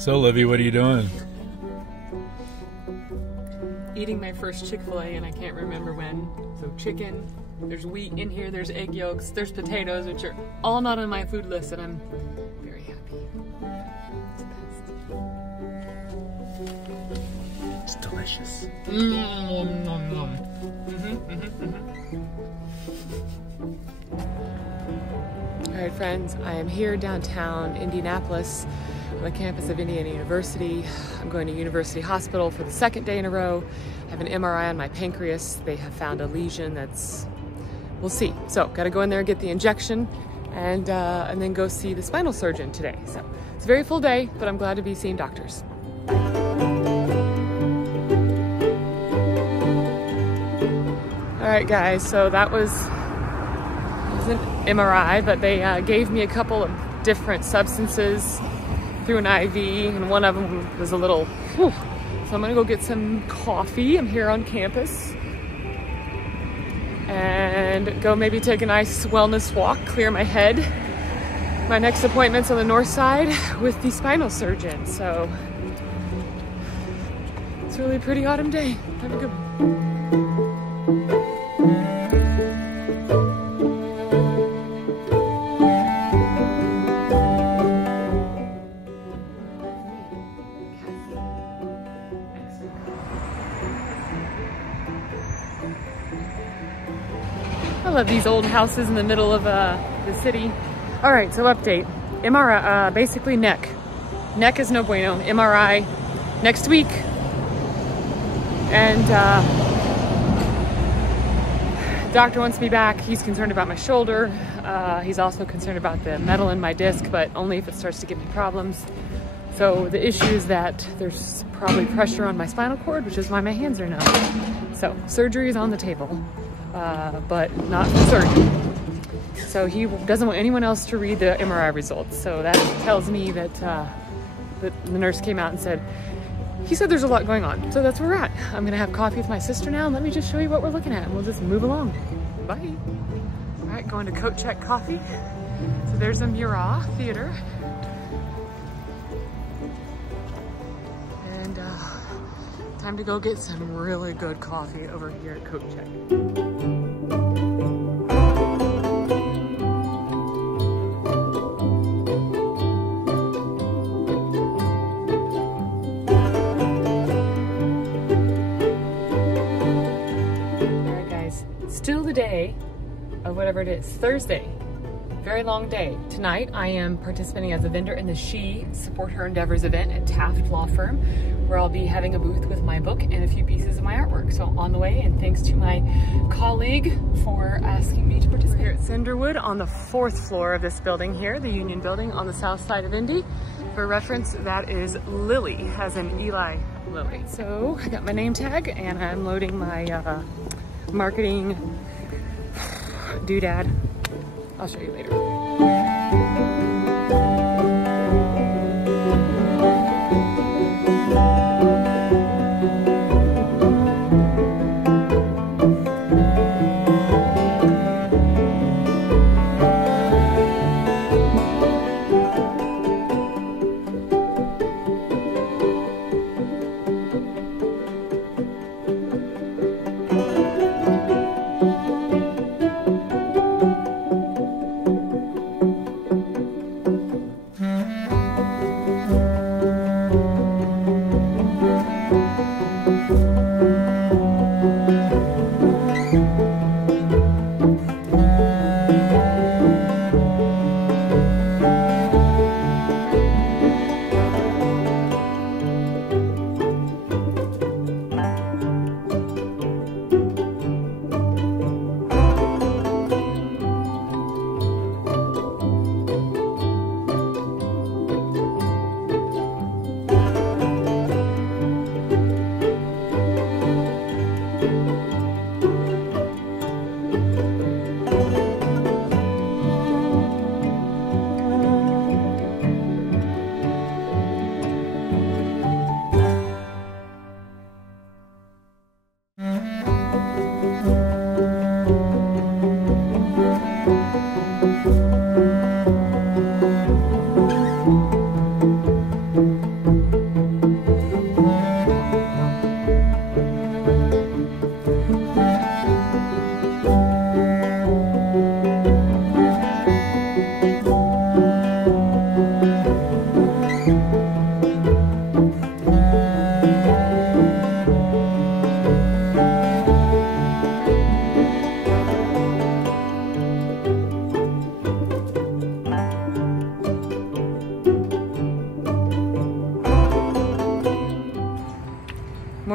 So, Livy, what are you doing? Eating my first Chick-fil-A, and I can't remember when. So chicken, there's wheat in here, there's egg yolks, there's potatoes, which are all not on my food list, and I'm very happy. It's It's the best. delicious. Alright friends, I am here downtown Indianapolis on the campus of Indiana University. I'm going to University Hospital for the second day in a row. I have an MRI on my pancreas. They have found a lesion that's, we'll see. So, gotta go in there and get the injection and then go see the spinal surgeon today. So, it's a very full day, but I'm glad to be seeing doctors. Alright guys, so that was an MRI, but they gave me a couple of different substances through an IV, and one of them was a little, whew. So I'm gonna go get some coffee. I'm here on campus. And go maybe take a nice wellness walk, clear my head. My next appointment's on the north side with the spinal surgeon, so it's really a pretty autumn day. Have a good one. I love these old houses in the middle of the city. All right, so update. MRI, basically neck. Neck is no bueno. MRI next week. And doctor wants me back. He's concerned about my shoulder. He's also concerned about the metal in my disc, but only if it starts to give me problems. So the issue is that there's probably pressure on my spinal cord, which is why my hands are numb. So surgery is on the table. But not for surgery. So he doesn't want anyone else to read the MRI results. So that tells me that the nurse came out and said, he said there's a lot going on. So that's where we're at. I'm gonna have coffee with my sister now, and let me just show you what we're looking at, and we'll just move along. Bye. All right, going to Coat Check Coffee. So there's a Murat Theater. And time to go get some really good coffee over here at Coat Check. Still the day of whatever it is, Thursday. Very long day. Tonight I am participating as a vendor in the She Support Her Endeavors event at Taft Law Firm, where I'll be having a booth with my book and a few pieces of my artwork. So on the way, and thanks to my colleague for asking me to participate. We're here at Cinderwood on the 4th floor of this building here, the Union Building on the south side of Indy. For reference, that is Lily, as in Eli Lilly. So I got my name tag and I'm loading my marketing doodad. I'll show you later.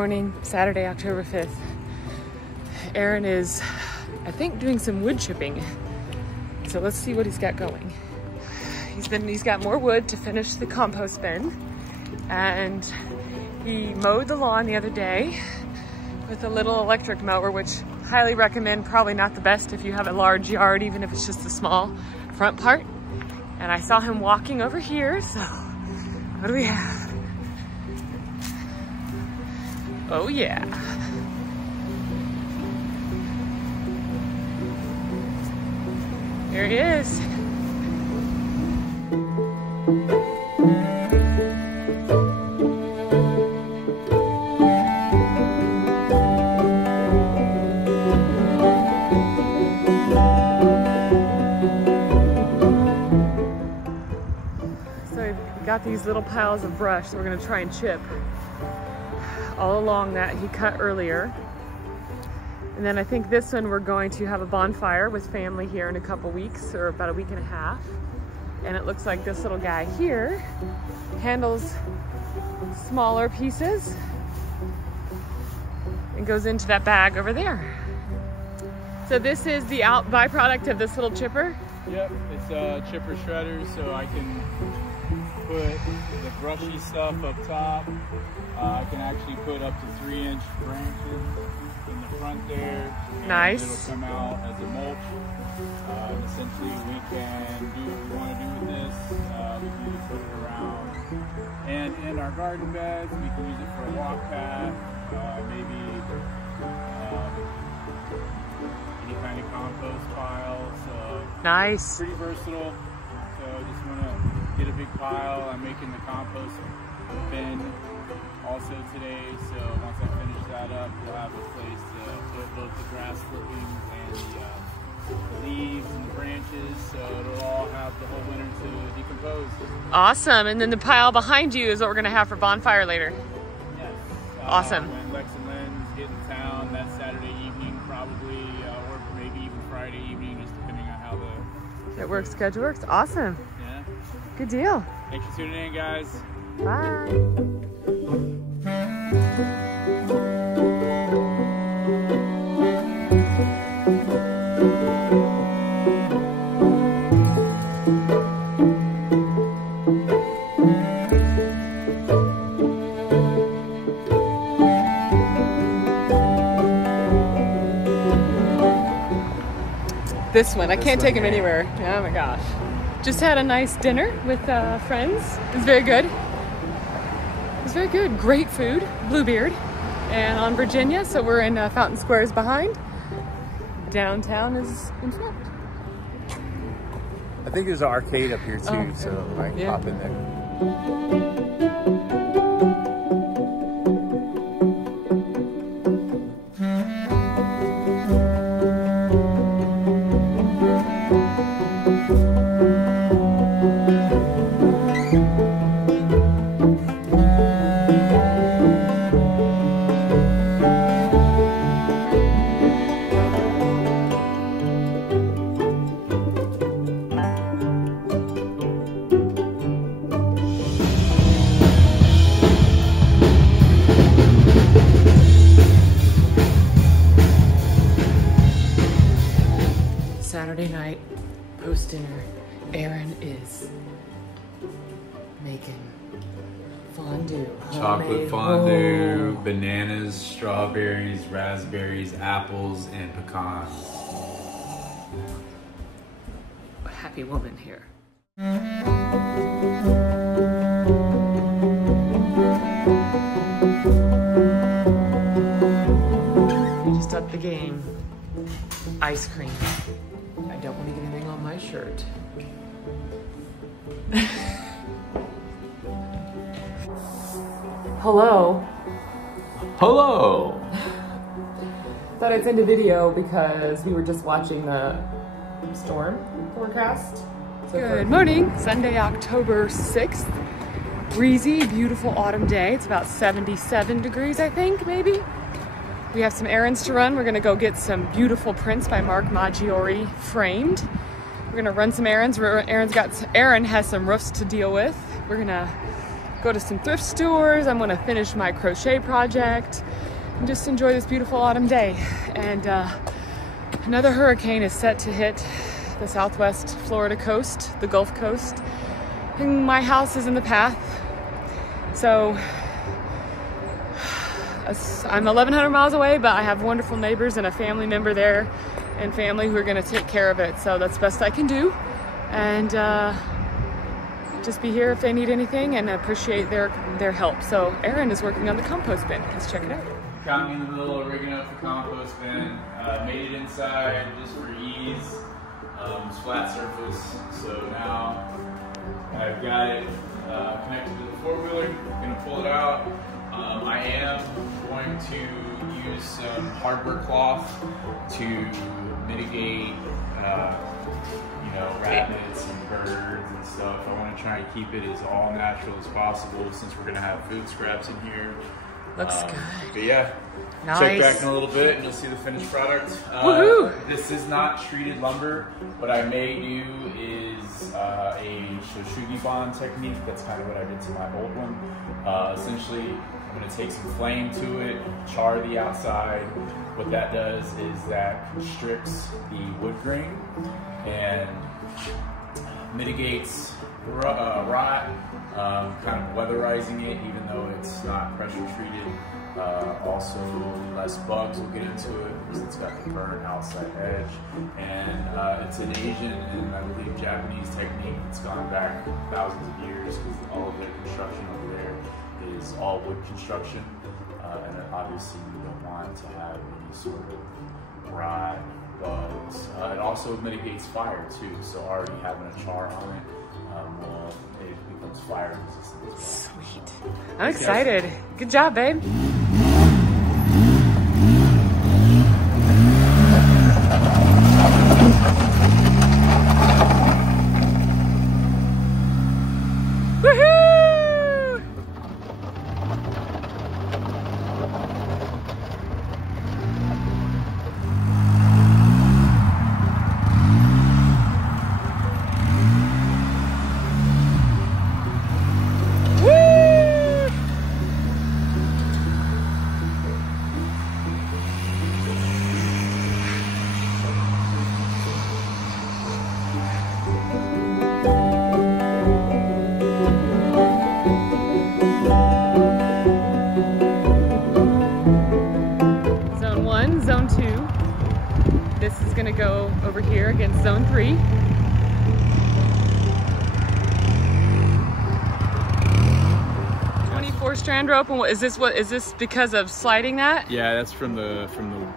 morning, Saturday, October 5th. Aaron is, I think, doing some wood chipping. So let's see what he's got going. He's got more wood to finish the compost bin. And he mowed the lawn the other day with a little electric mower, which highly recommend. Probably not the best if you have a large yard, even if it's just a small front part. And I saw him walking over here, so what do we have? Oh yeah. There he is. Got these little piles of brush that we're going to try and chip all along that he cut earlier. And then I think this one we're going to have a bonfire with family here in a couple weeks, or about a week and a half. And it looks like this little guy here handles smaller pieces and goes into that bag over there. So this is the byproduct of this little chipper? Yep, it's a chipper shredder, so I can put the brushy stuff up top. I can actually put up to 3-inch branches in the front there. Nice. It'll come out as a mulch. And essentially we can do what we want to do with this. We can either put it around and in our garden beds. We can use it for a walk path, maybe any kind of compost pile. So nice. Pretty versatile. So just want to get a big pile. I'm making the compost bin also today, so once I finish that up, we'll have a place to put both the grass clippings and the leaves and the branches, so it'll all have the whole winter to decompose. Awesome, and then the pile behind you is what we're going to have for bonfire later. Yes. Awesome. When Lex and Lynn's get in town, that Saturday evening probably, or maybe even Friday evening, just depending on how the work schedule works. Awesome. Good deal. Thanks for tuning in, guys. Bye. This one, I can't take him anywhere. Oh my gosh. Just had a nice dinner with friends. It was very good. It was very good. Great food. Bluebeard. And on Virginia, so we're in Fountain Square's behind. Downtown is in front. I think there's an arcade up here too, so I can pop in there. Saturday night, post-dinner, Aaron is making fondue. Chocolate fondue, bananas, strawberries, raspberries, apples, and pecans. Happy woman here. You just upped the game. Ice cream. I don't want to get anything on my shirt. Hello. Hello. Thought I'd send a video because we were just watching the storm forecast. So good morning, Sunday, October 6th. Breezy, beautiful autumn day. It's about 77 degrees, I think, maybe. We have some errands to run. We're gonna go get some beautiful prints by Mark Maggiore framed. We're gonna run some errands. Aaron has some roofs to deal with. We're gonna go to some thrift stores. I'm gonna finish my crochet project and just enjoy this beautiful autumn day. And another hurricane is set to hit the southwest Florida coast, the Gulf Coast. And my house is in the path. So I'm 1,100 miles away, but I have wonderful neighbors and a family member there and family who are gonna take care of it. So that's the best I can do. And just be here if they need anything and appreciate their help. So Aaron is working on the compost bin. Let's check it out. Got me in the middle of rigging up the compost bin. Made it inside just for ease. It's flat surface. So now I've got it connected to the four-wheeler. I'm gonna pull it out. I am going to use some hardware cloth to mitigate, you know, rabbits and birds and stuff. I want to try and keep it as all natural as possible since we're gonna have food scraps in here. Looks good. But yeah, nice. check back in a little bit and you'll see the finished product. Woohoo! This is not treated lumber. What I may do is a Shoshugi bond technique. That's kind of what I did to my old one. Essentially, I'm going to take some flame to it, char the outside. What that does is that constricts the wood grain and mitigates rot, kind of weatherizing it, even though it's not pressure treated. Also, less bugs will get into it because it's got the burnt outside edge. And it's an Asian and I believe Japanese technique that's gone back thousands of years because all of the construction over there is all wood construction. And obviously you don't want to have any sort of rot, bugs. It also mitigates fire too, so already having a char on it, it becomes fire resistant as well. Sweet. I'm excited. Good job, babe. Zone 2. This is gonna go over here against Zone 3. Strand rope, and what is this? What is this because of sliding that? Yeah, that's from the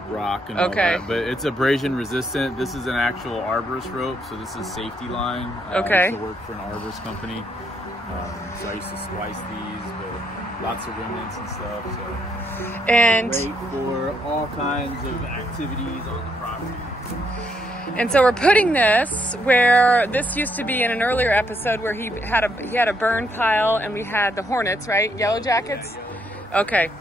rock and all that. But it's abrasion resistant. This is an actual arborist rope, so this is safety line. I used to work for an arborist company, so I used to splice these, but lots of remnants and stuff. So and great for all kinds of activities on the property. And so we're putting this where this used to be in an earlier episode where he had a burn pile and we had the hornets, right? Yellow jackets? Okay.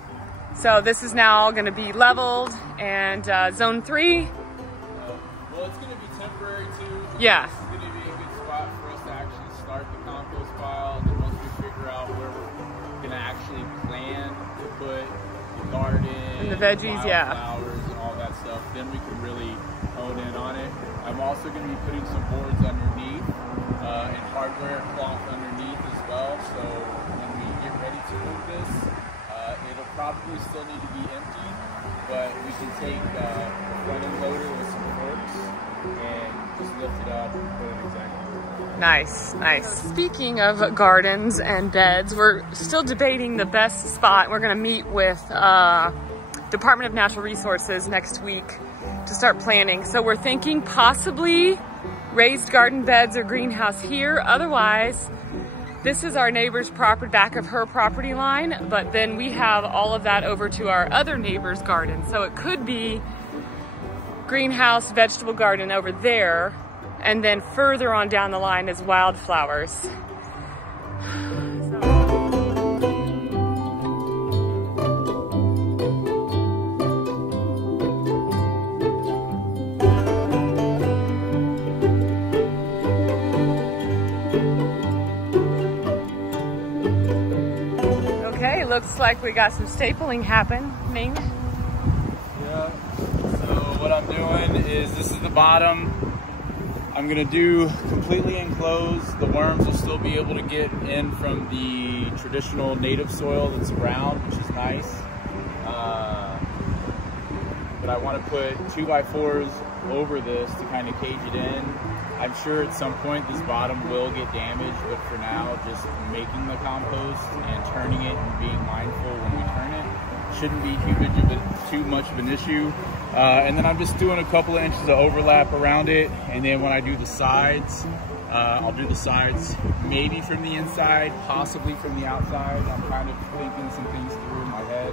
So this is now going to be leveled and Zone 3. Well, it's going to be temporary too. Yeah. This is going to be a good spot for us to actually start the compost pile. And then once we figure out where we're going to actually plan to put the garden and the veggies, flowers and all that stuff, then we can really hone in on it. I'm also going to be putting some boards underneath and hardware cloth underneath as well. So when we get ready to move this, it'll probably still need to be empty, but we can take a front end loader with some forks and just lift it up and put it exactly where. Nice, nice. Speaking of gardens and beds, we're still debating the best spot. We're going to meet with Department of Natural Resources next week to start planning. So we're thinking possibly raised garden beds or greenhouse here. Otherwise, this is our neighbor's property, back of her property line, but then we have all of that over to our other neighbor's garden. So it could be greenhouse, vegetable garden over there, and then further on down the line is wildflowers. looks like we got some stapling happening. Yeah, so what I'm doing is, this is the bottom. I'm gonna do completely enclosed. The worms will still be able to get in from the traditional native soil that's around, which is nice. But I want to put 2x4s over this to kind of cage it in. I'm sure at some point this bottom will get damaged, but for now, just making the compost and turning it and being mindful when we turn it shouldn't be too much of an issue. And then I'm just doing a couple of inches of overlap around it, and then when I do the sides, I'll do the sides maybe from the inside, possibly from the outside. I'm kind of thinking some things through in my head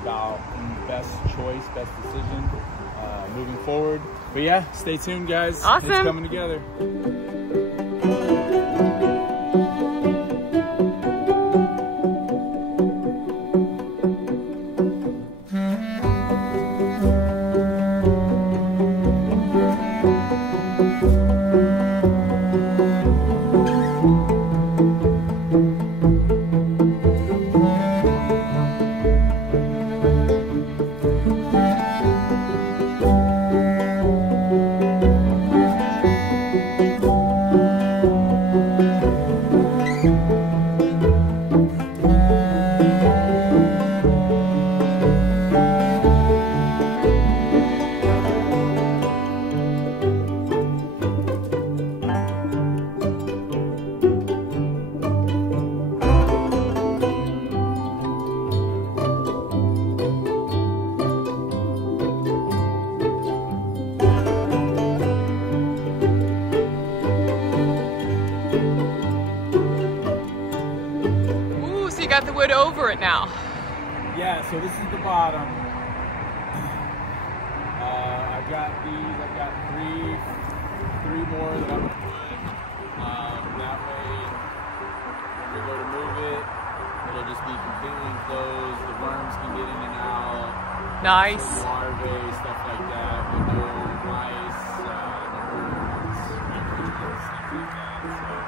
about best choice, best decision moving forward. But yeah, stay tuned, guys. Awesome. It's coming together. Got the wood over it now. Yeah, so this is the bottom. I've got these. I've got three more that I'm gonna put. That way, when we go to move it, it'll just be completely enclosed. The worms can get in and out. Nice. Larvae, stuff like that. But no mice, no birds, no crickets, stuff like that. So,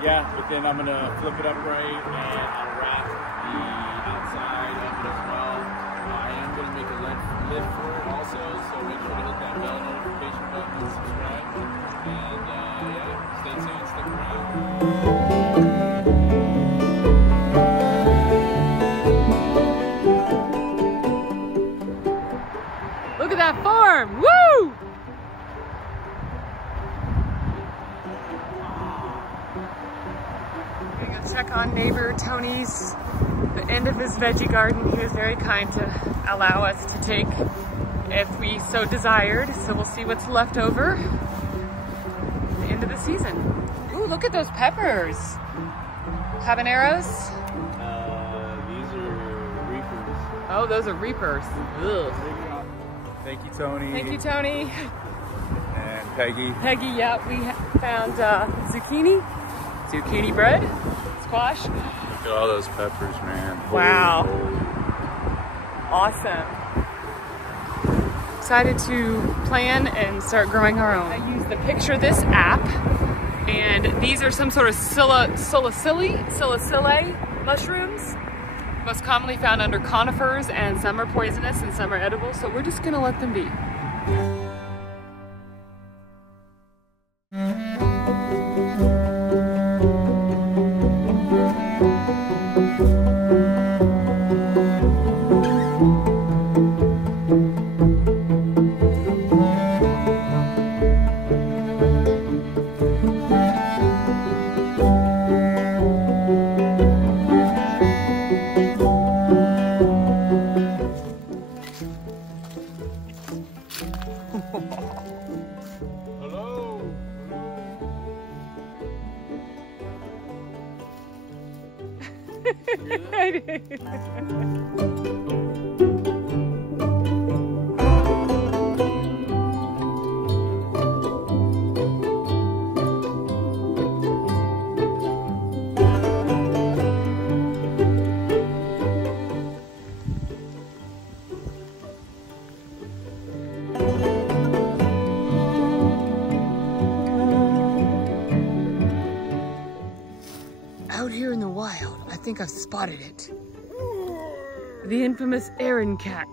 yeah, but then I'm gonna flip it upright and I'll wrap the outside of it as well. I am gonna make a lid for it also, so make sure to hit that bell notification button and subscribe. And yeah, stay tuned, stick around. Look at that farm! Woo! Check on neighbor Tony's, the end of his veggie garden. He was very kind to allow us to take if we so desired. So we'll see what's left over at the end of the season. Ooh, look at those peppers. Habaneros? These are reapers. Oh, those are reapers. Ugh. Thank you, Tony. Thank you, Tony. And Peggy. Peggy, yeah, we found zucchini bread. Squash. Look at all those peppers, man. Wow. Holy. Awesome. Excited to plan and start growing our own. I use the Picture This app, and these are some sort of salicylate mushrooms, most commonly found under conifers, and some are poisonous and some are edible, so we're just gonna let them be. Hello. I did. out here in the wild. I think I've spotted it. The infamous Aaron cat.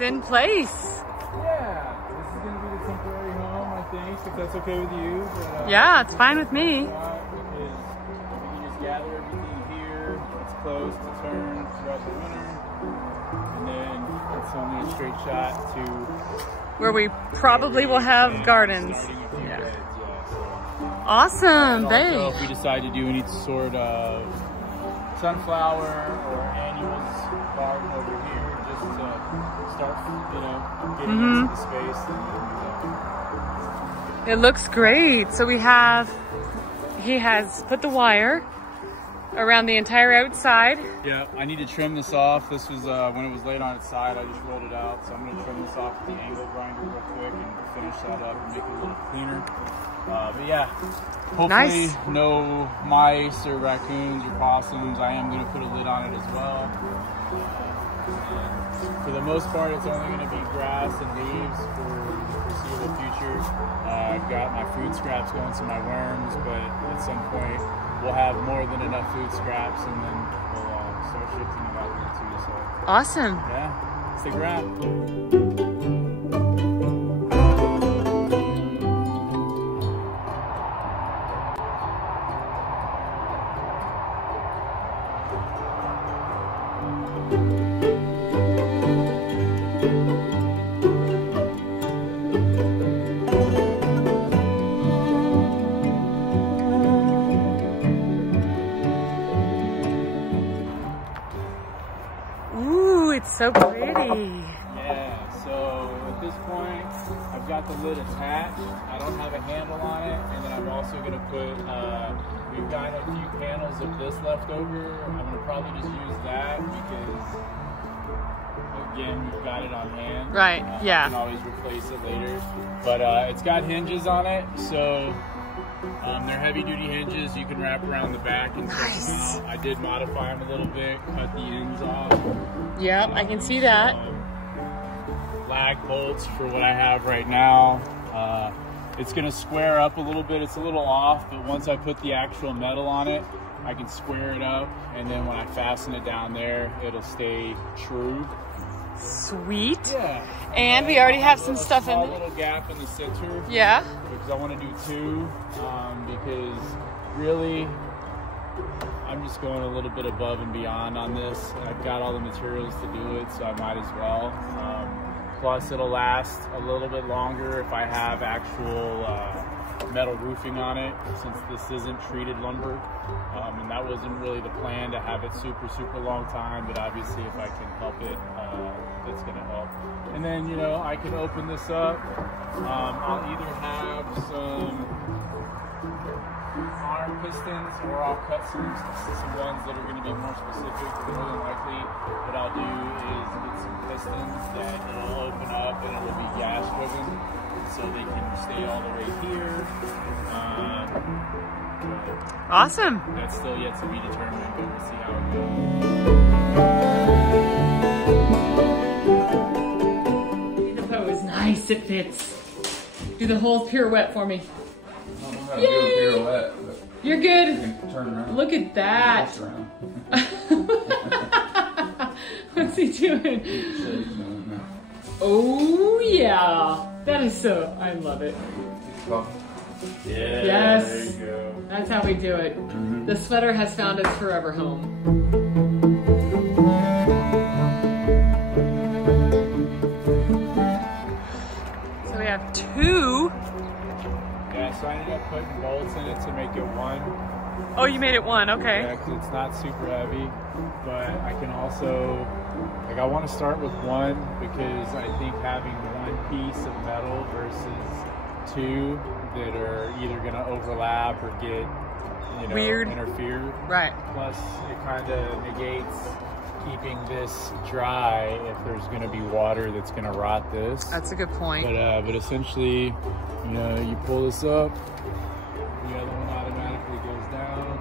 In place. Yeah, this is going to be the temporary home, I think, if that's okay with you. But, yeah, it's fine with me. Because we can just gather everything here. It's closed to turn throughout the winter, and then it's only a straight shot to where we probably will have gardens. Yeah. Beds, so. Awesome, babe. Also, if we decide to do any sort of sunflower or annuals garden over here, just to start, getting into the space. It looks great. So he has put the wire around the entire outside. Yeah, I need to trim this off. This was when it was laid on its side, I just rolled it out. So I'm going to trim this off with the angle grinder real quick and finish that up and make it a little cleaner. But yeah, hopefully no mice or raccoons or possums. I am going to put a lid on it as well. And for the most part, it's only going to be grass and leaves for the foreseeable future. I've got my food scraps going to my worms, but at some point we'll have more than enough food scraps, and then we'll start shifting them out there too. So awesome. Yeah, stick around. So pretty. Yeah, so at this point, I've got the lid attached. I don't have a handle on it. And then I'm also going to put, we've got a few panels of this left over. I'm going to probably just use that because, again, we've got it on hand. Right, yeah. I can always replace it later. But it's got hinges on it, so they're heavy-duty hinges. You can wrap around the back and check them out. I did modify them a little bit, cut the ends off. Yep, I can see that. Lag bolts for what I have right now. It's going to square up a little bit. It's a little off, but once I put the actual metal on it, I can square it up, and then when I fasten it down there, it'll stay true. Sweet. Yeah. And we already have some stuff in there. there. A little gap in the center. Yeah. Because I want to do two, because really, I'm just going a little bit above and beyond on this. I've got all the materials to do it, so I might as well. Plus, it'll last a little bit longer if I have actual metal roofing on it, since this isn't treated lumber. And that wasn't really the plan, to have it super long time, but obviously if I can help it, that's gonna help. And then, you know, I can open this up. I'll either have some arm pistons, or I'll cut some ones that are gonna be more specific. More than likely, what I'll do is get some pistons that it'll open up and it'll be gas driven, so they can stay all the way here. Awesome. That's still yet to be determined, but we'll see how it goes. The pose, nice, it fits. Do the whole pirouette for me. I don't know how to do a pirouette, but you're good. you can turn around. Look at that. What's he doing? No. Oh yeah, that is so, I love it. Yeah, yes, there you go. That's how we do it. The sweater has found its forever home. So we have 2. Yeah, so I ended up putting bolts in it to make it 1. Oh, you made it 1, okay. Yeah, 'cause it's not super heavy, but I can also, like, I want to start with 1 because I think having 1 piece of metal versus 2 that are either going to overlap or get, you know, weird, interfere. Right. Plus, it kind of negates keeping this dry if there's going to be water that's going to rot this. That's a good point. But essentially, you know, you pull this up, the other one automatically goes down.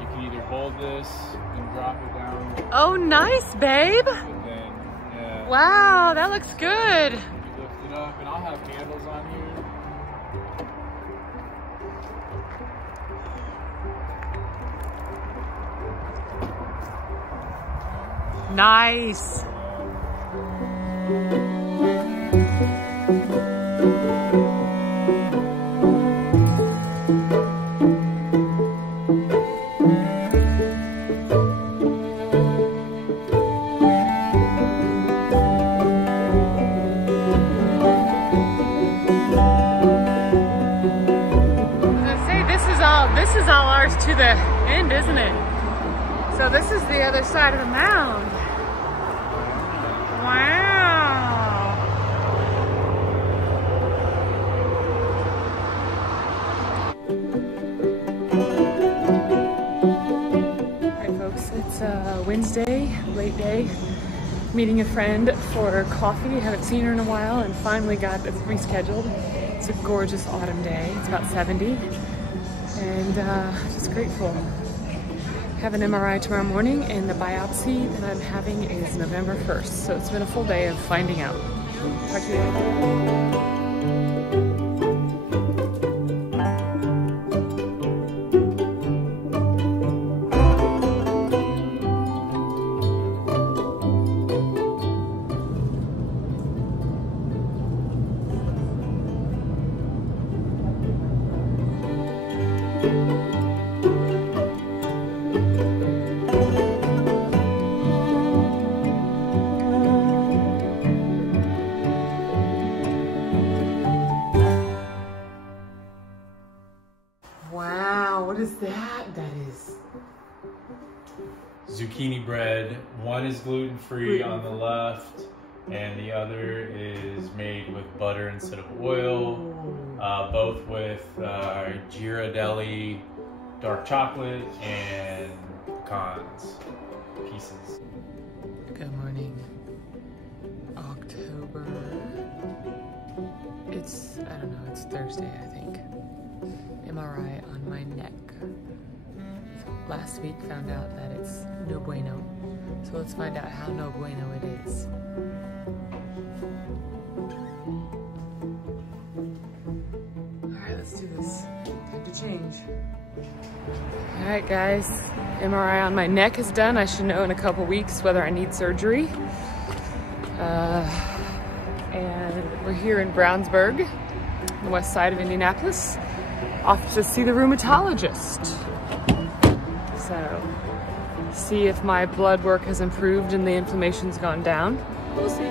You can either hold this and drop it down. Oh, nice, babe. And then, yeah. Wow, that looks good. You lift it up, and I'll have handles on here. Nice. This is all ours to the end, isn't it? So this is the other side of the mound. Wow. All right, folks, it's Wednesday, late day. Meeting a friend for coffee. Haven't seen her in a while and finally got it rescheduled. It's a gorgeous autumn day. It's about 70. And just grateful. Have an MRI tomorrow morning, and the biopsy that I'm having is November 1st. So it's been a full day of finding out. Talk to you later. Wow, what is that? That is zucchini bread. One is gluten-free on the left, and the other is made with butter instead of oil. Both with Ghirardelli dark chocolate and pecans pieces. Good morning. October. It's, I don't know, it's Thursday, I think. MRI on my neck. Last week found out that it's no bueno. So let's find out how no bueno it is. Alright, let's do this. Time to change. Alright guys, MRI on my neck is done. I should know in a couple weeks whether I need surgery. And we're here in Brownsburg, on the west side of Indianapolis, off to see the rheumatologist. So, see if my blood work has improved and the inflammation's gone down. We'll see.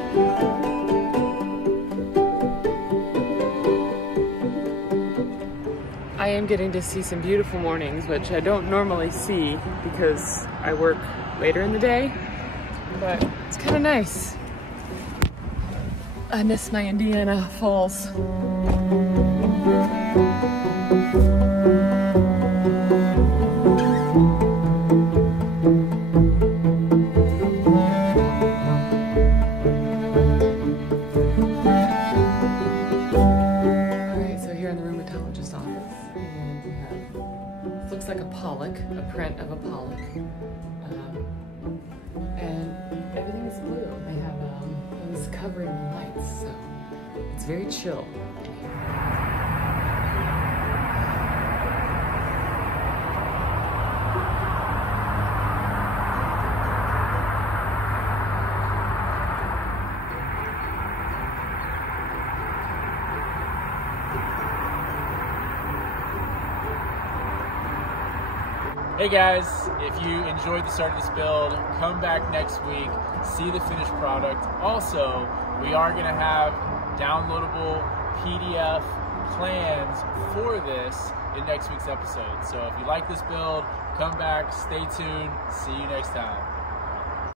I am getting to see some beautiful mornings, which I don't normally see because I work later in the day, but it's kind of nice. I miss my Indiana falls. Looks like a pollock, a print of a pollock, and everything is blue. They have those covering the lights, so it's very chill. Hey guys, if you enjoyed the start of this build, come back next week, see the finished product. Also, we are going to have downloadable PDF plans for this in next week's episode. So if you like this build, come back, stay tuned, see you next time.